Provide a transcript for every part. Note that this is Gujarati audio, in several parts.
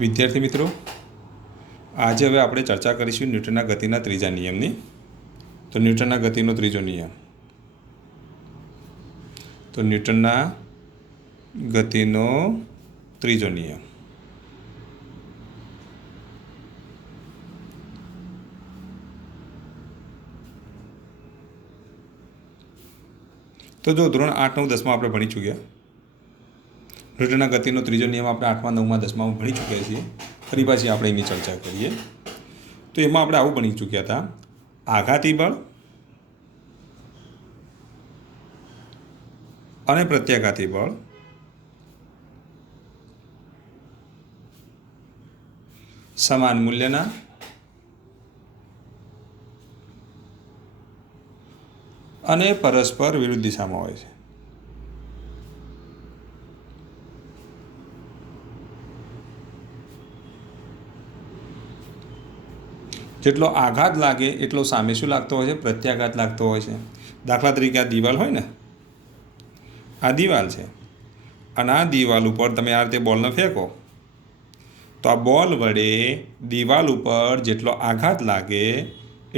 વિદ્યાર્થી મિત્રો, આજે હવે આપણે ચર્ચા કરીશું ન્યૂટનના ગતિના ત્રીજા નિયમની. તો ન્યૂટનના ગતિનો ત્રીજો નિયમ. તો ન્યૂટનના ગતિનો ત્રીજો નિયમ. તો જો ધોરણ 8, 9, 10માં આપણે ભણી ચૂક્યા. ન્યૂટનના ગતિનો ત્રીજો નિયમ આપણે 8મા, 9મા, 10માં ભણી ચૂક્યા છીએ. ફરી પાછી આપણે એની ચર્ચા કરીએ. તો એમાં આપણે આવું ભણી ચૂક્યા હતા: આઘાતી બળ અને પ્રત્યાઘાતી બળ સમાન મૂલ્યના અને પરસ્પર વિરુદ્ધ દિશામાં હોય છે. જેટલો આઘાત લાગે એટલો સામે શું લાગતો હોય છે? પ્રત્યાઘાત લાગતો હોય છે. દાખલા તરીકે આ દિવાલ હોય ને, આ દિવાલ છે, અને આ દિવાલ ઉપર તમે આ રીતે બોલને ફેંકો તો આ બોલ વડે દિવાલ ઉપર જેટલો આઘાત લાગે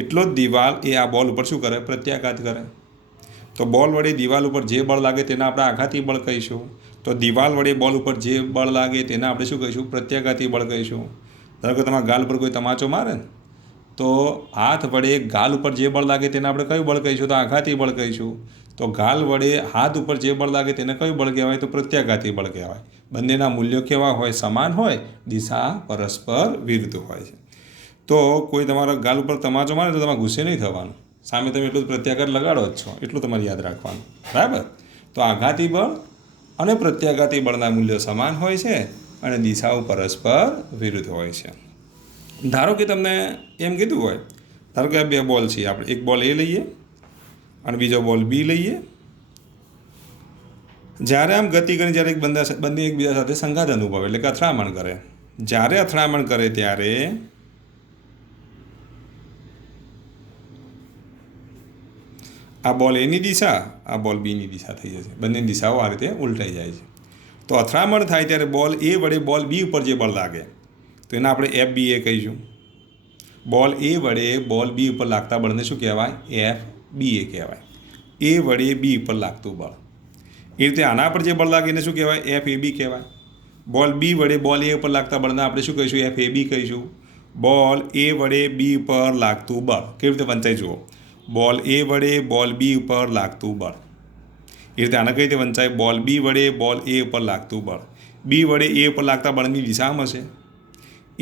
એટલો જ દિવાલ એ આ બોલ ઉપર શું કરે? પ્રત્યાઘાત કરે. તો બોલ વડે દિવાલ ઉપર જે બળ લાગે તેને આપણે આઘાતી બળ કહીશું. તો દિવાલ વડે બોલ ઉપર જે બળ લાગે તેને આપણે શું કહીશું? પ્રત્યાઘાતી બળ કહીશું. ધારો કે તમારા ગાલ પર કોઈ તમાચો મારે ને, તો હાથ વડે ગાલ ઉપર જે બળ લાગે તેને આપણે કયું બળ કહીશું? તો આઘાતી બળ કહીશું. તો ગાલ વડે હાથ ઉપર જે બળ લાગે તેને કયું બળ કહેવાય? તો પ્રત્યાઘાતી બળ કહેવાય. બંનેના મૂલ્યો કેવા હોય? સમાન હોય, દિશા પરસ્પર વિરુદ્ધ હોય છે. તો કોઈ તમારા ગાલ ઉપર તમાચો મારે તો તમારે ગુસ્સે નહીં થવાનું. સામે તમે એટલું પ્રત્યાઘાત લગાડો જ છો, એટલું તમારે યાદ રાખવાનું. બરાબર? તો આઘાતી બળ અને પ્રત્યાઘાતી બળના મૂલ્યો સમાન હોય છે અને દિશાઓ પરસ્પર વિરુદ્ધ હોય છે. ધારો કે તમને એમ કીધું હોય, ધારો કે આ બે બોલ છે, આપણે એક બોલ એ લઈએ અને બીજો બોલ બી લઈએ. જ્યારે આમ ગતિ કરીને જ્યારે બંને એકબીજા સાથે સંઘાત અનુભવે એટલે કે અથડામણ કરે. જ્યારે અથડામણ કરે ત્યારે આ બોલ એની દિશા, આ બોલ બીની દિશા થઈ જશે. બંને દિશાઓ આ રીતે ઉલટાઈ જાય છે. તો અથડામણ થાય ત્યારે બોલ એ વડે બોલ બી ઉપર જે બળ લાગે તો એને આપણે FBA કહીશું. બોલ એ વડે બોલ બી ઉપર લાગતા બળને શું કહેવાય? FBA કહેવાય. એ વડે બી ઉપર લાગતું બળ. એ રીતે આના પર જે બળ લાગે એને શું કહેવાય? FAB કહેવાય. બોલ બી વડે બોલ એ ઉપર લાગતા બળને આપણે શું કહીશું? FAB કહીશું. બોલ એ વડે બી ઉપર લાગતું બળ કેવી રીતે વંચાય જુઓ. બોલ એ વડે બોલ બી ઉપર લાગતું બળ. એ રીતે આને કઈ રીતે વંચાય? બોલ બી વડે બોલ એ ઉપર લાગતું બળ. બી વડે એ ઉપર લાગતા બળની દિશામાં છે,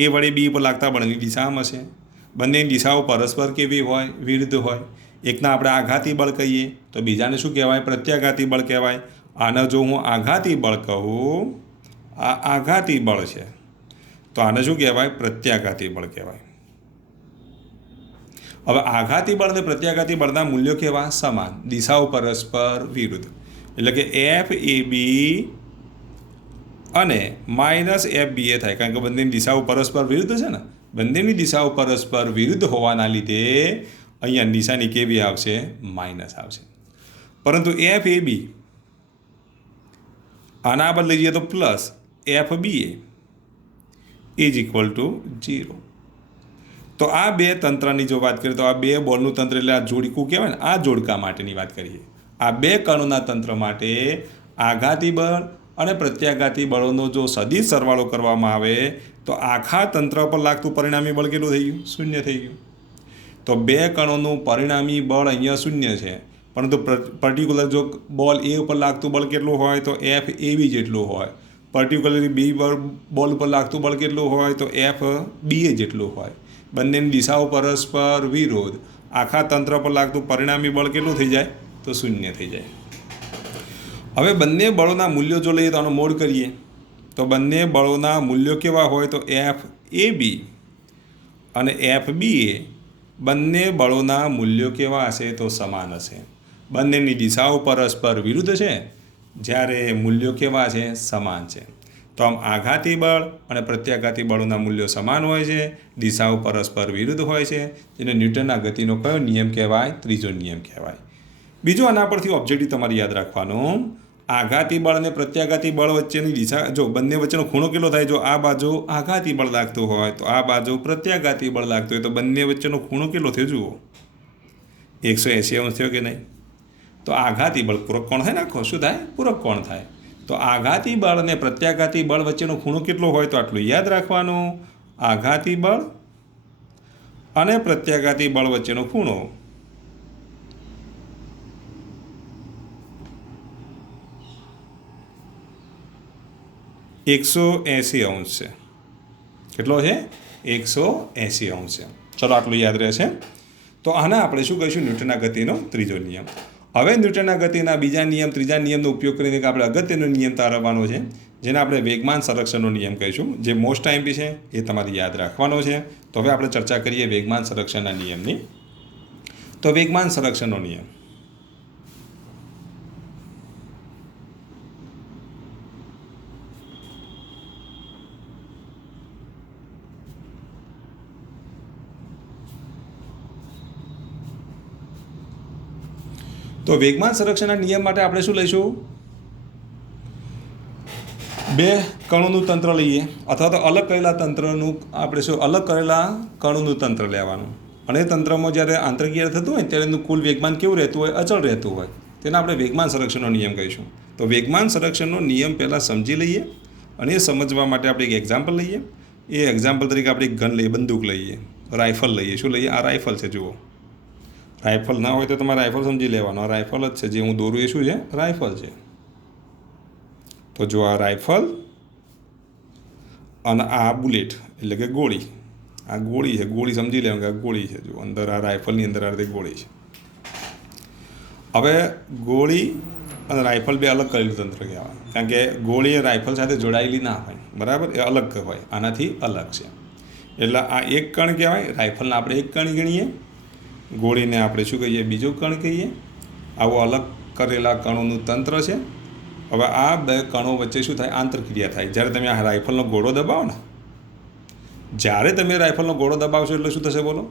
એ વડે બી ઉપર લાગતા બળની દિશામાં છે. બંનેની દિશાઓ પરસ્પર કેવી હોય? વિરુદ્ધ હોય. એકના આપણે આઘાતી બળ કહીએ તો બીજાને શું કહેવાય? પ્રત્યાઘાતી બળ કહેવાય. આને જો હું આઘાતી બળ કહું, આ આઘાતી બળ છે, તો આને શું કહેવાય? પ્રત્યાઘાતી બળ કહેવાય. હવે આઘાતી બળ અને પ્રત્યાઘાતી બળના મૂલ્યો કેવા? સમાન, દિશાઓ પરસ્પર વિરુદ્ધ. એટલે કે FAB અને -FBA થાય, કારણ કે બંનેની દિશાઓ પરસ્પર વિરુદ્ધ છે ને. બંનેની દિશાઓ પરસ્પર વિરુદ્ધ હોવાના લીધે અહીંયા નિશાની કેવી આવશે? માઇનસ આવશે. પરંતુ FAB આના બદલે જઈએ તો પ્લસ FBA = 0. તો આ બે તંત્રની જો વાત કરીએ તો આ બે બોલનું તંત્ર એટલે આ જોડકું કહેવાય ને, આ જોડકા માટેની વાત કરીએ. આ બે કણોના તંત્ર માટે આઘાતી બળ અને પ્રત્યાઘાતી બળોનો જો સદિશ સરવાળો કરવામાં આવે તો આખા તંત્ર પર લાગતું પરિણામી બળ કેટલું થઈ ગયું? 0 થઈ ગયું. તો બે કણોનું પરિણામી બળ અહીંયા 0 છે, પરંતુ પર્ટિક્યુલર જો બોલ એ ઉપર લાગતું બળ કેટલું હોય? તો FAB જેટલું હોય. પર્ટિક્યુલરલી બી બોલ ઉપર લાગતું બળ કેટલું હોય? તો FBA જેટલું હોય. બંનેની દિશાઓ પરસ્પર વિરોધ. આખા તંત્ર પર લાગતું પરિણામી બળ કેટલું થઈ જાય? તો 0 થઈ જાય. હવે બંને બળોના મૂલ્યો જો લઈએ તો આનો મોડ કરીએ તો બંને બળોના મૂલ્યો કેવા હોય? તો FAB અને FBA બંને બળોના મૂલ્યો કેવા હશે? તો સમાન હશે. બંનેની દિશાઓ પરસ્પર વિરુદ્ધ છે, જ્યારે મૂલ્યો કેવા છે? સમાન છે. તો આમ આઘાતી બળ અને પ્રત્યાઘાતી બળોના મૂલ્યો સમાન હોય છે, દિશાઓ પરસ્પર વિરુદ્ધ હોય છે, જેને ન્યૂટનના ગતિનો કયો નિયમ કહેવાય? ત્રીજો નિયમ કહેવાય. બીજો આના પરથી ઓબ્જેક્ટિવ તમારે યાદ રાખવાનું, આઘાતી બળ અને પ્રત્યાઘાતી બળ વચ્ચેની દિશા જો બંને વચ્ચેનો ખૂણો કેટલો થાય? જો આ બાજુ આઘાતી બળ લાગતું હોય તો આ બાજુ પ્રત્યાઘાતી બળ લાગતું હોય તો બંને વચ્ચેનો ખૂણો કેટલો થયો જુઓ, 180 અંશ થયો કે નહીં? તો આઘાતી બળ પૂરક કોણ થાય ને, આખો શું થાય? પૂરક કોણ થાય. તો આઘાતી બળ અને પ્રત્યાઘાતી બળ વચ્ચેનો ખૂણો કેટલો હોય તો આટલું યાદ રાખવાનું, આઘાતી બળ અને પ્રત્યાઘાતી બળ વચ્ચેનો ખૂણો 180 અંશ છે. કેટલો છે? 180 અંશ છે. ચલો આટલું યાદ રહેશે. તો આના આપણે શું કહીશું? ન્યૂટનના ગતિનો ત્રીજો નિયમ. હવે ન્યૂટનના ગતિના બીજા નિયમ, ત્રીજા નિયમનો ઉપયોગ કરીને આપણે અગત્યનો નિયમ તારવવાનો છે, જેને આપણે વેગમાન સંરક્ષણનો નિયમ કહીશું, જે મોસ્ટ ટાઈમ છે, એ તમારે યાદ રાખવાનો છે. તો હવે આપણે ચર્ચા કરીએ વેગમાન સંરક્ષણના નિયમની. તો વેગમાન સંરક્ષણનો નિયમ. તો વેગમાન સંરક્ષણના નિયમ માટે આપણે શું લઈશું? બે કણોનું તંત્ર લઈએ, અથવા તો અલગ કરેલા તંત્રનું આપણે શું અલગ કરેલા કણોનું તંત્ર લેવાનું, અને એ તંત્રમાં જ્યારે આંતરક્રિયા થતું હોય ત્યારે એનું કુલ વેગમાન કેવું રહેતું હોય? અચળ રહેતું હોય. તેને આપણે વેગમાન સંરક્ષણનો નિયમ કહીશું. તો વેગમાન સંરક્ષણનો નિયમ પહેલાં સમજી લઈએ, અને એ સમજવા માટે આપણે એક એક્ઝામ્પલ લઈએ. એ એક્ઝામ્પલ તરીકે આપણે એક ગન લઈએ, બંદૂક લઈએ, રાઇફલ લઈએ. શું લઈએ? આ રાઇફલ છે જુઓ. રાઇફલ ના હોય તો તમારે રાઇફલ સમજી લેવાનો. આ રાઇફલ જ છે, જે હું દોરું એ શું છે? રાઇફલ છે. તો જો આ રાઇફલ અને આ બુલેટ એટલે કે ગોળી. આ ગોળી છે, ગોળી સમજી લેવાનું કે આ ગોળી છે. જો અંદર આ રાઇફલની અંદર આ રીતે ગોળી છે. હવે ગોળી અને રાઇફલ બે અલગ કરેલું તંત્ર કહેવાય, કારણ કે ગોળી એ રાઇફલ સાથે જોડાયેલી ના હોય, બરાબર? એ અલગ હોય, આનાથી અલગ છે. એટલે આ એક કણ કહેવાય. રાઇફલને આપણે એક કણ ગણીએ, ગોળીને આપણે શું કહીએ? બીજું કણ કહીએ. આવું અલગ કરેલા કણોનું તંત્ર છે. હવે આ બે કણો વચ્ચે શું થાય? આંતરક્રિયા થાય. જ્યારે તમે આ રાઇફલનો ગોળો દબાવો ને, જ્યારે તમે રાઇફલનો ગોળો દબાવશો એટલે શું થશે બોલો?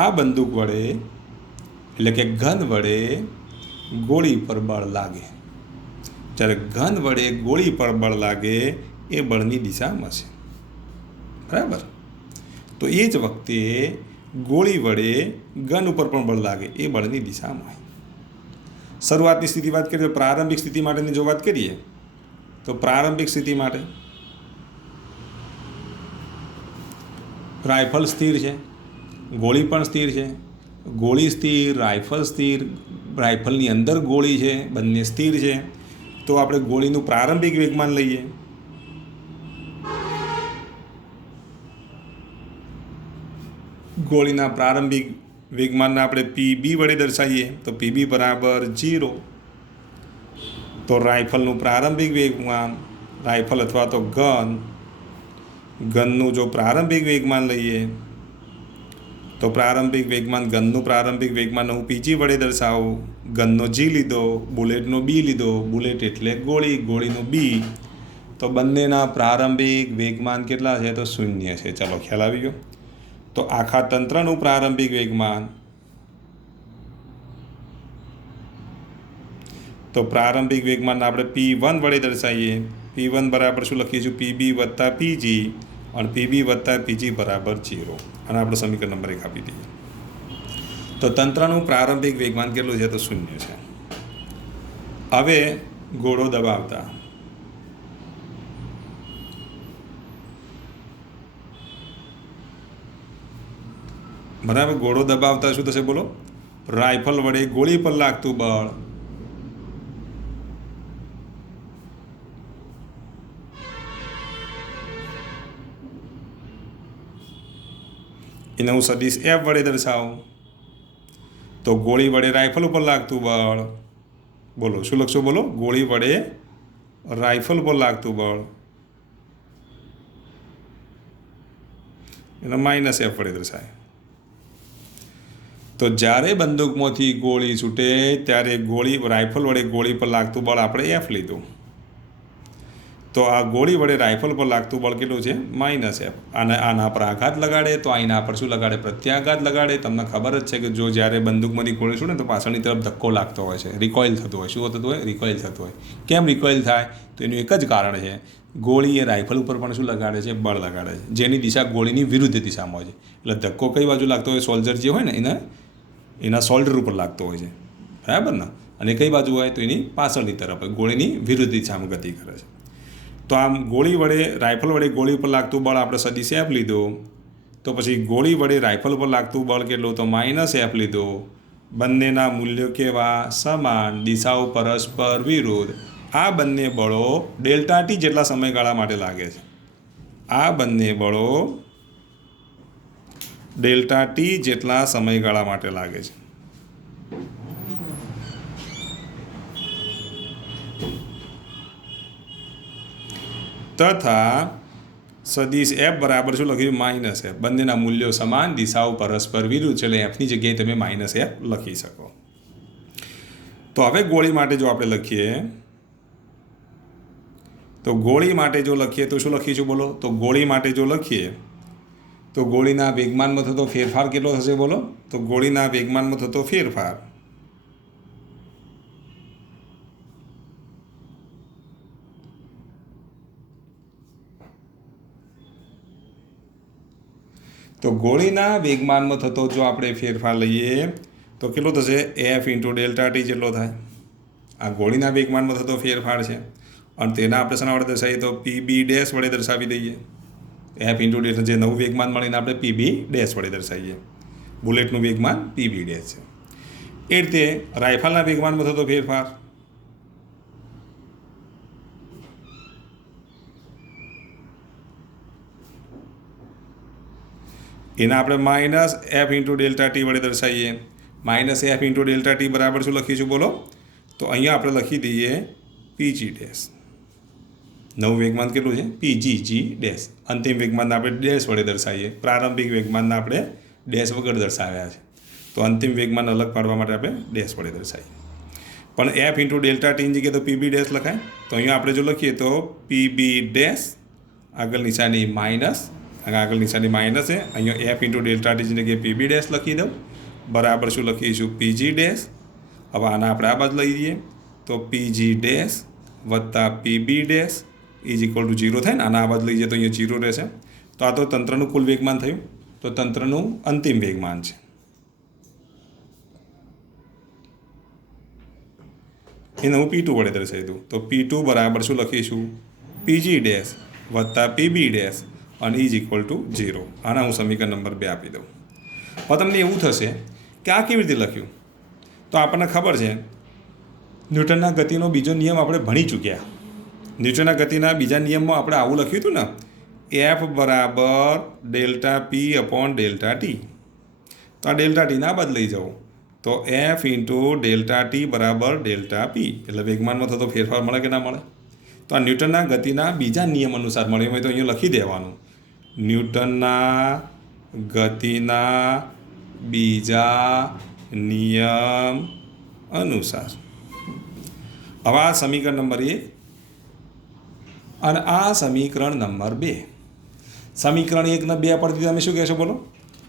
આ બંદૂક વડે એટલે કે ગન વડે ગોળી પર બળ લાગે. જ્યારે ગન વડે ગોળી પર બળ લાગે એ બળની દિશામાં છે, બરાબર? તો એ જ વખતે ગોળી વડે ગન ઉપર પણ બળ લાગે એ બળની દિશામાં હોય. શરૂઆતની સ્થિતિ વાત કરીએ તો પ્રારંભિક સ્થિતિ માટેની જો વાત કરીએ તો પ્રારંભિક સ્થિતિ માટે રાઇફલ સ્થિર છે, ગોળી પણ સ્થિર છે. ગોળી સ્થિર, રાઇફલ સ્થિર, રાઇફલની અંદર ગોળી છે, બંને સ્થિર છે. તો આપણે ગોળીનું પ્રારંભિક વેગમાન લઈએ. ગોળીના પ્રારંભિક વેગમાનને આપણે PB વડે દર્શાવીએ તો PB બરાબર 0. તો રાઇફલનું પ્રારંભિક વેગમાન, રાઇફલ અથવા તો ગનનું જો પ્રારંભિક વેગમાન લઈએ તો પ્રારંભિક વેગમાન, ગનનું પ્રારંભિક વેગમાન હું PG વડે દર્શાવું. ગનનો G લીધો, બુલેટનો B લીધો. બુલેટ એટલે ગોળી, ગોળીનો B. તો બંનેના પ્રારંભિક વેગમાન કેટલા છે? તો 0 છે. ચાલો ખ્યાલ આવી ગયો. તો આખા તંત્રનું પ્રારંભિક વેગમાન, તો પ્રારંભિક વેગમાન આપણે P1 વડે દર્શાવીએ. P1 બરાબર શું લખીશું? PB વત્તા PG, અને PB વત્તા PG બરાબર 0. અને આપણે સમીકરણ નંબર 1 આપી દઈએ. તો તંત્રનું પ્રારંભિક વેગમાન કેટલું છે? તો 0 છે. હવે ગોળો દબાવતા બરાબર, ગોળો દબાવતા શું થશે બોલો? રાઇફલ વડે ગોળી પર લાગતું બળ એને હું સદિશ F વડે દર્શાવું. તો ગોળી વડે રાઇફલ ઉપર લાગતું બળ, બોલો શું લખશો? બોલો, ગોળી વડે રાઇફલ ઉપર લાગતું બળ એને -F વડે દર્શાવે. તો જ્યારે બંદૂકમાંથી ગોળી છૂટે ત્યારે રાઇફલ વડે ગોળી પર લાગતું બળ આપણે F લીધું. તો આ ગોળી વડે રાઇફલ પર લાગતું બળ કેટલું છે? -F. અને આના પર આઘાત લગાડે તો આના પર શું લગાડે? પ્રત્યાઘાત લગાડે. તમને ખબર જ છે કે જો જ્યારે બંદૂકમાંથી ગોળી છોડે ને તો પાછળની તરફ ધક્કો લાગતો હોય છે, રિકોઇલ થતું હોય. શું થતું હોય? રિકોઇલ થતું હોય. કેમ રિકોઇલ થાય? તો એનું એક જ કારણ છે, ગોળી એ રાઇફલ ઉપર પણ શું લગાડે છે? બળ લગાડે છે, જેની દિશા ગોળીની વિરુદ્ધ દિશામાં હોય છે. એટલે ધક્કો કઈ બાજુ લાગતો હોય? સોલ્જર જે હોય ને એના શોલ્ડર ઉપર લાગતો હોય છે, બરાબર ને? અને કઈ બાજુ હોય? તો એની પાછળની તરફ હોય, ગોળીની વિરુદ્ધ દિશામાં ગતિ કરે છે. તો આમ ગોળી વડે રાઇફલ વડે ગોળી પર લાગતું બળ આપણે સદિશ F લીધો. તો પછી ગોળી વડે રાઇફલ પર લાગતું બળ કેટલું? તો -F લીધો. બંનેના મૂલ્યો કેવા? સમાન, દિશાઓ પરસ્પર વિરુદ્ધ. આ બંને બળો Δt જેટલા સમયગાળા માટે લાગે છે. આ બંને બળો Δt જેટલા સમયગાળા માટે લાગે છે. તથા સદિશ F બરાબર શું લખ્યું? -F. બંનેના મૂલ્યો સમાન, દિશાઓ પરસ્પર વિરુદ્ધ છે, એટલે Fની જગ્યાએ તમે -F લખી શકો. તો હવે ગોળી માટે જો આપણે લખીએ તો ગોળી માટે જો લખીએ તો શું લખીશું? બોલો. તો ગોળી માટે જો લખીએ તો ગોળીના વેગમાનમાં થતો ફેરફાર કેટલો થશે? બોલો. તો ગોળીના વેગમાનમાં થતો ફેરફાર તો ગોળીના વેગમાનમાં થતો જો આપણે ફેરફાર લઈએ તો કેટલો થશે? F × Δt જેટલો થાય. આ ગોળીના વેગમાનમાં થતો ફેરફાર છે અને તેના આપણે શેના વડે દર્શાવીએ? તો PB' વડે દર્શાવી દઈએ. F × Δt જે નવું વેગમાન મળીને આપણે PB' વડે દર્શાવીએ. બુલેટનું વેગમાન PB' છે. એ રીતે રાઇફલના વેગમાનમાં થતો ફેરફાર એના આપણે -F × Δt વડે દર્શાવીએ. -F × Δt બરાબર શું લખીશું? બોલો. તો અહીંયા આપણે લખી દઈએ PG'. નવું વેગમાન કેટલું છે? PG'. અંતિમ વેગમાનને આપણે ડેશ વડે દર્શાવીએ. પ્રારંભિક વેગમાનને આપણે ડેશ વગર દર્શાવ્યા છે. તો અંતિમ વેગમાન અલગ પાડવા માટે આપણે ડેશ વડે દર્શાવીએ. પણ F × Δt ની જગ્યાએ તો PB' લખાય. તો અહીંયા આપણે જો લખીએ તો PB', આગળ નિશાની માઇનસ, આગળ નિશાની માઇનસ છે. અહીંયા F × Δt ની જગ્યાએ PB' લખી દઉં. બરાબર શું લખીશું? PG'. હવે આના આપણે આ બાજુ લઈ જઈએ તો PG' વત્તા PB' = 0 થાય ને. આના આ બાજુ લઈ જઈએ તો અહીંયા 0 રહેશે. તો આ તો તંત્રનું કુલ વેગમાન થયું. તો તંત્રનું અંતિમ વેગમાન છે. એને હું P2 વડે દર્શાવી દઉં. તો P2 બરાબર શું લખીશું? PG' વત્તા PB' અને = 0. આના હું સમીકરણ નંબર 2 આપી દઉં. હવે તમને એવું થશે કે આ કેવી રીતે લખ્યું? તો આપણને ખબર છે ન્યૂટનના ગતિનો બીજો નિયમ આપણે ભણી ચૂક્યા. ન્યૂટનના ગતિના બીજા નિયમમાં આપણે આવું લખ્યું હતું ને, F બરાબર ΔP/Δt. તો આ Δtના બાદ લઈ જાઓ તો F × Δt બરાબર Δp. એટલે વેગમાનમાં થતો ફેરફાર મળે કે ના મળે? તો આ ન્યૂટનના ગતિના બીજા નિયમ અનુસાર મળે. એમાં તો અહીંયા લખી દેવાનું, ન્યૂટનના ગતિના બીજા નિયમ અનુસાર. હવે આ સમીકરણ નંબર 1 અને આ સમીકરણ નંબર 2. સમીકરણ 1 ને 2 પરથી તમે શું કહેશો? બોલો.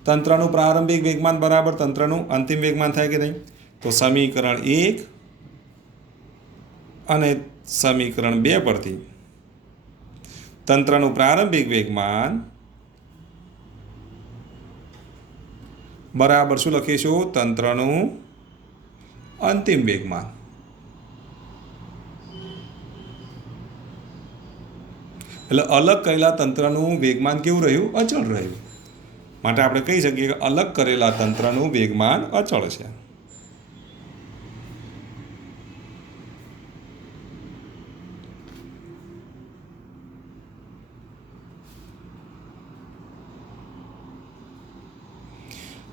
તંત્રનું પ્રારંભિક વેગમાન બરાબર તંત્રનું અંતિમ વેગમાન થાય કે નહીં? તો સમીકરણ 1 અને સમીકરણ 2 પરથી તંત્રનું પ્રારંભિક વેગમાન બરાબર શું લખીશું? તંત્રનું અંતિમ વેગમાન. એટલે અલગ કરેલા તંત્રનું વેગમાન કેવું રહ્યું? અચળ રહ્યું. માટે આપણે કહી શકીએ કે અલગ કરેલા તંત્રનું વેગમાન અચળ છે.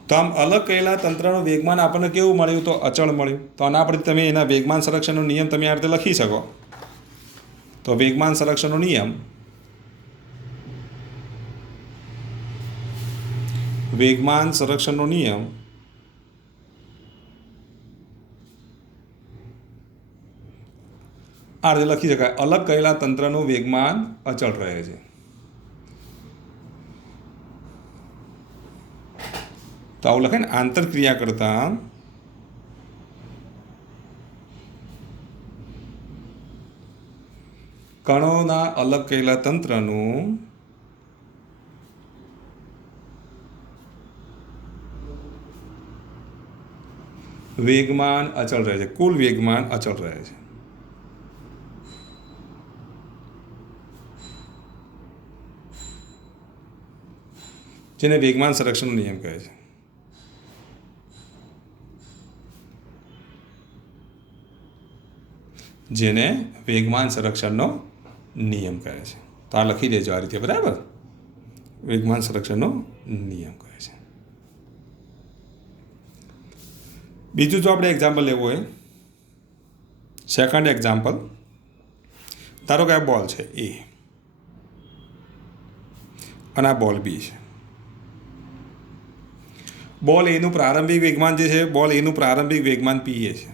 તો આમ અલગ કરેલા તંત્રનું વેગમાન આપણને કેવું મળ્યું? તો અચળ મળ્યું. તો આના પરથી તમે એના વેગમાન સંરક્ષણનો નિયમ તમે આ રીતે લખી શકો. તો વેગમાન સંરક્ષણનો નિયમ આ રીતે લખી શકાય, અલગ કરેલા તંત્રનું વેગમાન અચળ રહે છે. તો આવું લખાય ને, આંતરક્રિયા કરતાં કણોના અલગ કરેલા તંત્રનું વેગમાન અચળ રહે છે, કુલ વેગમાન અચળ રહે છે. જેને વેગમાન સંરક્ષણનો નિયમ કહે છે. જેને વેગમાન સંરક્ષણનો નિયમ કહે છે. તો આ લખી દેજો આ રીતે, બરાબર. વેગમાન સંરક્ષણનો નિયમ કહે છે. બીજું જો આપણે એક્ઝામ્પલ લેવું હોય, સેકન્ડ એક્ઝામ્પલ, ધારો કે આ બોલ છે એ અને આ બોલ બી છે. બોલ એનું પ્રારંભિક વેગમાન જે છે, બોલ એનું પ્રારંભિક વેગમાન પી એ છે,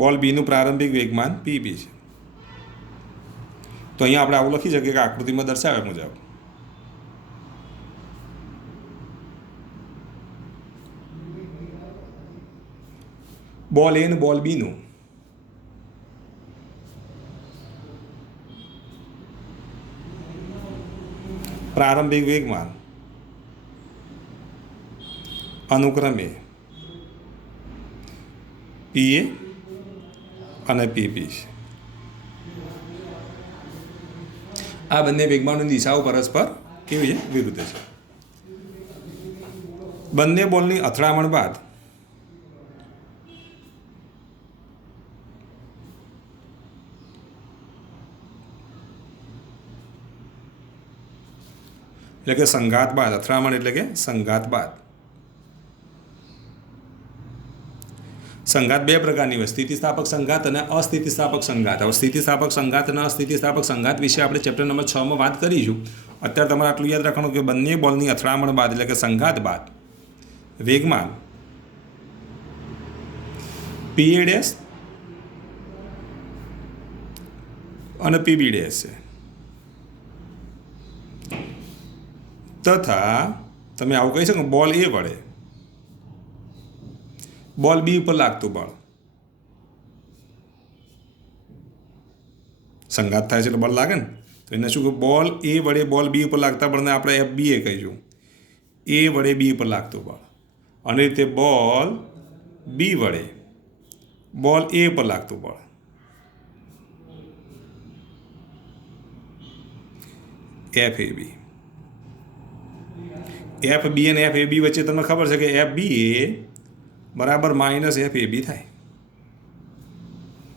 બોલ બીનું પ્રારંભિક વેગમાન પી બી છે. તો અહીંયા આપણે આવું લખી શકીએ કે આકૃતિમાં દર્શાવ્યા મુજબ બોલ એ ને બોલ બીનું પ્રારંભિક વેગમાન અનુક્રમે પી એ અને પી બી છે. આ બંને વેગમાનની દિશાઓ પરસ્પર કેવી છે? વિરુદ્ધ છે. બંને બોલની અથડામણ બાદ એટલે કે સંઘાત બાદ, અથડામણ એટલે કે સંઘાત બાદ. સંઘાત બે પ્રકારની હોય, સ્થિતિસ્થાપક સંઘાત અને અસ્થિતિસ્થાપક સંઘાત. હવે સ્થિતિસ્થાપક સંઘાત અને અસ્થિતિસ્થાપક સંઘાત વિશે આપણે ચેપ્ટર નંબર 6 માં વાત કરીશું. અત્યારે તમારે આટલું યાદ રાખવાનું કે બંને બોલની અથડામણ બાદ એટલે કે સંઘાત બાદ વેગમાન પી એ ડેશ અને પીબી ડેશ છે. તથા તમે આવું કહી શકો, બોલ એ વડે બોલ બી ઉપર લાગતું બળ, સંઘાત થાય છે એટલે બળ લાગે ને, તો એને શું કે બોલ એ વડે બોલ બી ઉપર લાગતા બળને આપણે એફ બી એ કહીશું. એ વડે બી ઉપર લાગતું બળ અને તે બોલ બી વડે બોલ એ ઉપર લાગતું બળ એફ એ બી. એફ બી અને એફ એ બી વચ્ચે તમને ખબર છે કે એફ બી એ બરાબર માઇનસ એફ એ બી થાય,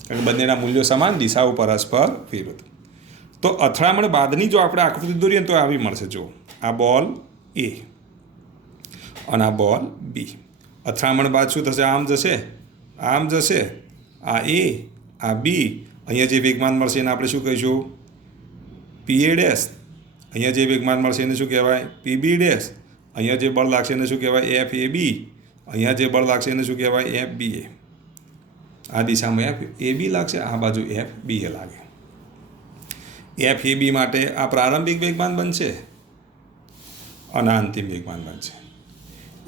કારણ કે બંનેના મૂલ્યો સમાન, દિશાઓ પરસ્પર વિરુદ્ધ. તો અથડામણ બાદની જો આપણે આકૃતિ દોરીએ તો આવી મળશે. જો આ બોલ એ અને આ બોલ બી, અથડામણ બાદ શું થશે? આમ જશે, આમ જશે, આ એ આ બી. અહીંયા જે વેગમાન મળશે એને આપણે શું કહીશું? પી એ ડેશ. અહીંયા જે વેગમાન મળશે એને શું કહેવાય? પી બી ડેશ. અહીંયા જે બળ લાગશે એને શું કહેવાય? એફ એ બી. અહીંયા જે બળ લાગશે એને શું કહેવાય? એફ બી એ. આ દિશામાં એફ એ બી લાગશે, આ બાજુ એફ બી એ લાગે. એફ એ બી માટે આ પ્રારંભિક વેગમાન બનશે અને અંતિમ વેગમાન બનશે.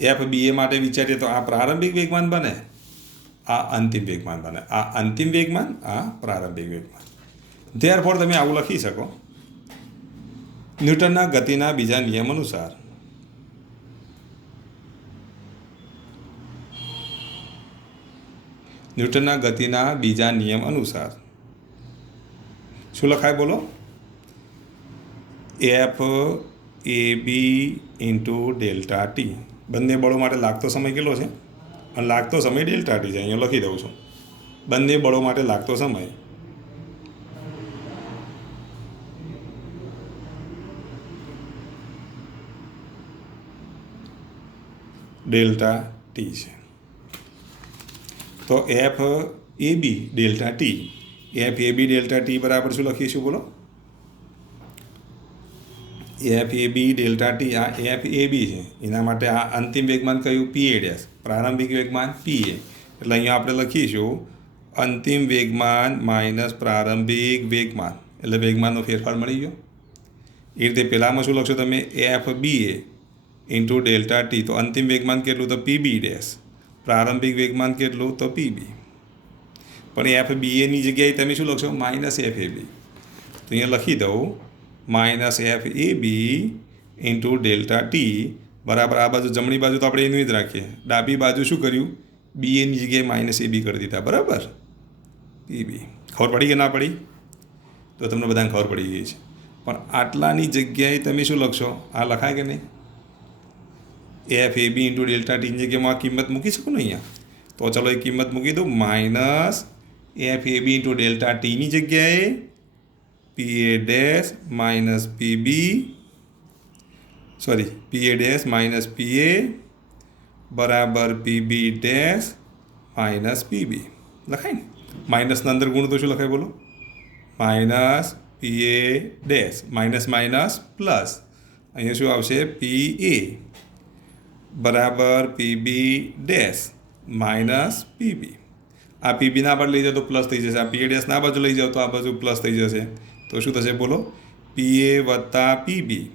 એફ બી એ માટે વિચારીએ તો આ પ્રારંભિક વેગમાન બને, આ અંતિમ વેગમાન બને. આ અંતિમ વેગમાન, આ પ્રારંભિક વેગમાન. ધેરફોર તમે આવું લખી શકો, ન્યૂટનના ગતિના બીજા નિયમ અનુસાર ન્યૂટનના ગતિના બીજા નિયમ અનુસાર શું લખાય? બોલો. F A B into delta T. બંને બળો માટે લાગતો સમય કેટલો છે? અને લાગતો સમય ડેલ્ટા ટી છે. અહીંયા લખી દઉં છું. બંને બળો માટે લાગતો સમય ડેલ્ટા ટી છે. તો F A B delta T, F A B delta T બરાબર શું લખીશું? બોલો. F A B delta T, આ એફ એ બી છે, એના માટે આ અંતિમ વેગમાન કયું? પી એ ડેશ. પ્રારંભિક વેગમાન પી એ. એટલે અહીંયા આપણે લખીશું અંતિમ વેગમાન માઇનસ પ્રારંભિક વેગમાન એટલે વેગમાનનો ફેરફાર મળી ગયો. એ રીતે પહેલાંમાં શું લખશો તમે એફ બી એ ઇન્ટુ ડેલ્ટા ટી. તો અંતિમ વેગમાન કેટલું તો પીબી ડેશ, પ્રારંભિક વેગમાન કેટલું તો પીબી. પણ એફ બી એની જગ્યાએ તમે શું લખશો માઇનસ એફ એ બી. તો અહીંયા લખી દઉં minus F A B into delta T બરાબર. આ બાજુ જમણી બાજુ તો આપણે એનું જ રાખીએ, ડાબી બાજુ શું કર્યું બી એની જગ્યાએ માઇનસ એ બી કરી દીધા બરાબર. પીબી ખબર પડી કે ના પડી? તો તમને બધાને ખબર પડી ગઈ છે. પણ આટલાની જગ્યાએ તમે શું લખશો આ લખાય કે નહીં? F A B into delta ટીની જગ્યામાં આ કિંમત મૂકી શકો ને અહીંયા. તો ચાલો એ કિંમત મૂકી દઉં minus F A B into delta ટીની જગ્યાએ P A dash minus PB P A dash minus P A બરાબર પીબી ડેશ માઇનસ પીબી લખાય ને. માઇનસના અંદર ગુણ તો શું લખાય બોલો? Minus P A dash minus minus plus અહીંયા શું આવશે પી એ બરાબર પીબી ડેશ માઇનસ પીબી. આ પીબીના આપણે લઈ જાઓ તો પ્લસ થઈ જશે, આ પી એ ડેશના બાજુ લઈ જાઓ તો આ બાજુ પ્લસ થઈ જશે. તો શું થશે બોલો? પી એ વત્તા પીબી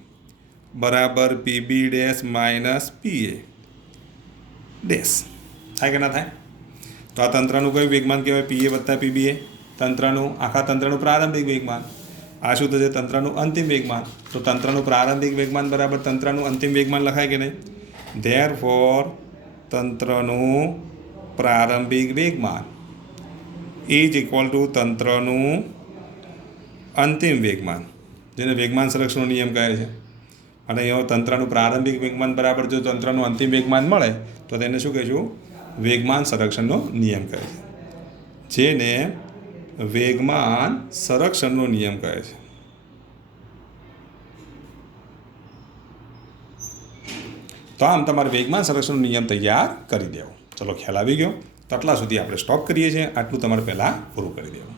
બરાબર PB dash minus P A dash. થાય કે ના થાય? તો આ તંત્રનું કયું વેગમાન કહેવાય? પી એ વત્તા પીબી એ તંત્રનું, આખા તંત્રનું પ્રારંભિક વેગમાન. આ શું થશે? તંત્રનું અંતિમ વેગમાન. તો તંત્રનું પ્રારંભિક વેગમાન બરાબર તંત્રનું અંતિમ વેગમાન લખાય કે નહીં? ધેરફોર તંત્રનું પ્રારંભિક વેગમાન ઇઝ ઇક્વલ ટુ તંત્રનું અંતિમ વેગમાન, જેને વેગમાન સંરક્ષણનો નિયમ કહે છે. અને અહીંયા તંત્રનું પ્રારંભિક વેગમાન બરાબર જો તંત્રનું અંતિમ વેગમાન મળે તો તેને શું કહીશું? વેગમાન સંરક્ષણનો નિયમ કહે છે, જેને વેગમાન સંરક્ષણનો નિયમ કહે છે. તો આમ તમારે વેગમાન સંરક્ષણનો નિયમ તૈયાર કરી દેવો. ચલો ખ્યાલ આવી ગયો? તો આટલા સુધી આપણે સ્ટોપ કરીએ છીએ. આટલું તમારે પહેલાં પૂરું કરી દેવું.